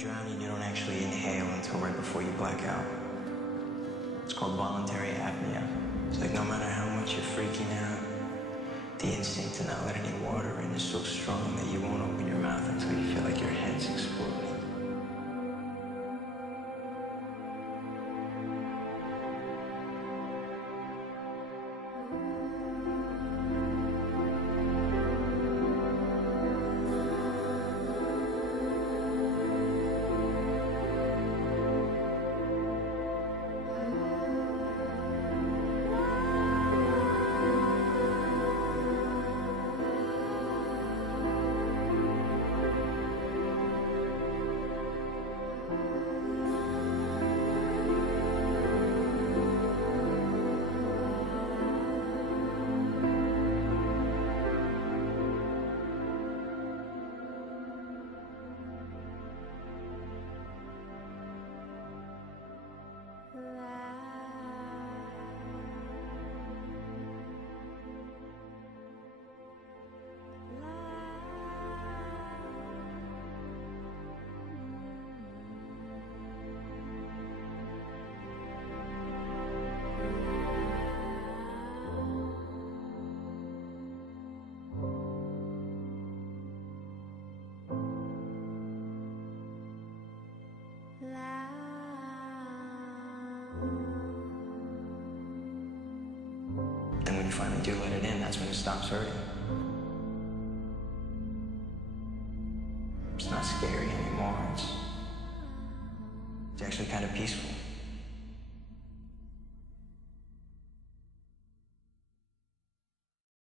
drowning, you don't actually inhale until right before you black out. It's called voluntary apnea. It's like no matter how much you're freaking out, the instinct to not let any water in is so strong that you won't open your mouth until you feel like your head's exploding. Then when you finally do let it in, that's when it stops hurting. It's not scary anymore. It's actually kind of peaceful.